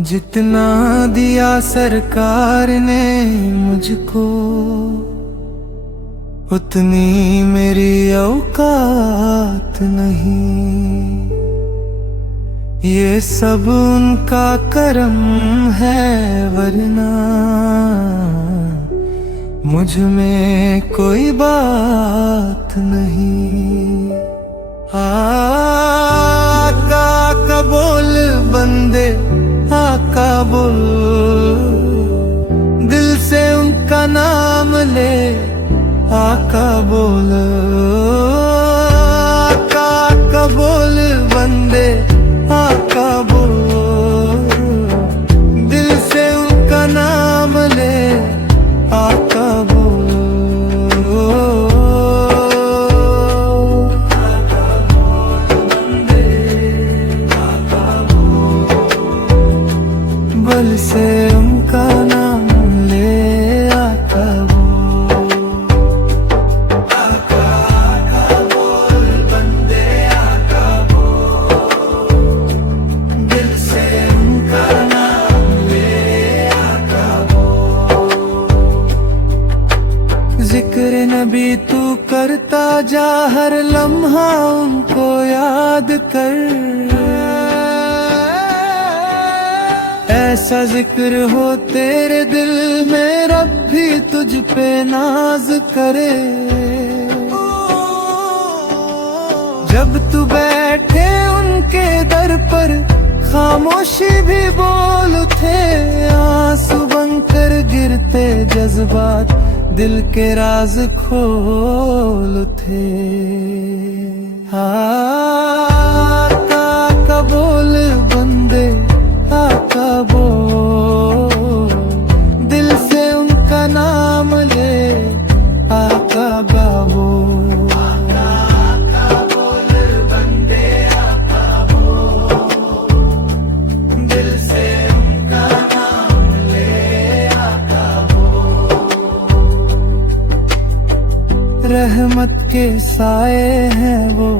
जितना दिया सरकार ने मुझको, उतनी मेरी औकात नहीं। ये सब उनका करम है, वरना मुझ में कोई बात नहीं। आका का बोल बंदे, आका बोल, दिल से उनका नाम ले, आका बोल। आका का बोल बंदे, आका बोल, दिल से उनका नाम ले, आका बोल। बल से उनका नाम ले, आका बोल। आका बोल बंदे, आका बोल, दिल से उनका नाम ले, आका बोल। जिक्र नबी तू करता जा, हर लम्हा उनको याद कर। ऐसा जिक्र हो तेरे दिल में, रब भी तुझ पे नाज करे। जब तू बैठे उनके दर पर, खामोशी भी बोल उठे। आंसू बनकर गिरते जज्बात, दिल के राज खोल उठे। आका का बोल बंदे, आका बोल, दिल से उनका नाम ले, आका बोल। आका बोल बंदे, आका बोल, दिल से उनका नाम ले, आका बोल। रहमत के साए हैं वो,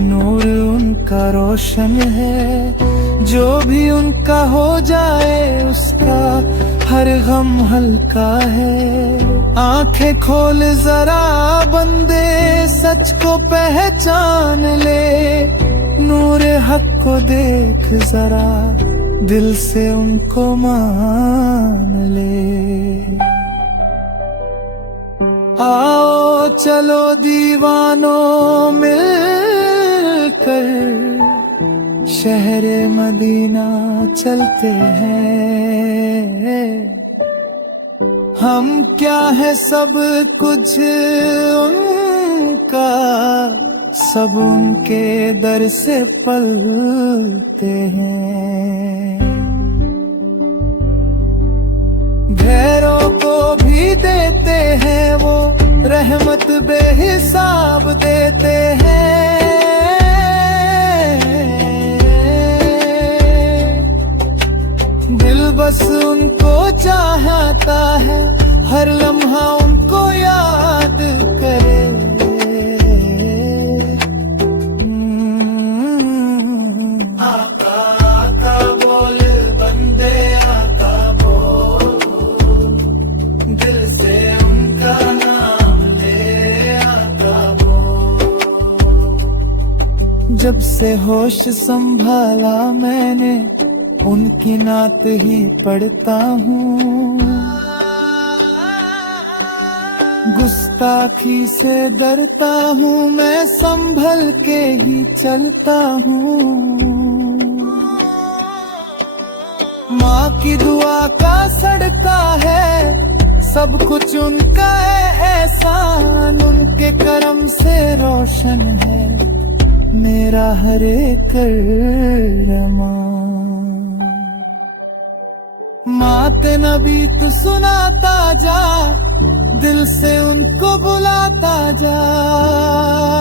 नूर उनका रोशन है। जो भी उनका हो जाए, उसका हर गम हल्का है। आंखें खोल जरा बंदे, सच को पहचान ले। नूर हक को देख जरा, दिल से उनको मान ले। आओ चलो दीवानों मिलकर, शहरे मदीना चलते हैं। हम क्या है सब कुछ उनका, सब उनके दर से पलते हैं। गैरों को भी देते हैं वो, रहमत बेहिसाब देते हैं। दिल बस उनको चाहता है, हर लम्हा उनको याद करे। आका का बोल बंदे, आका बोल, दिल से उनका नाम ले, आका बोल। जब से होश संभाला मैंने, उनकी नात ही पढ़ता हूँ। गुस्ताखी से डरता हूँ, मैं संभल के ही चलता हूँ। माँ की दुआ का सड़का है, सब कुछ उनका है एहसान। उनके करम से रोशन है मेरा हर एक अरमान। माते नबी तू सुनाता जा, को बुलाता जा।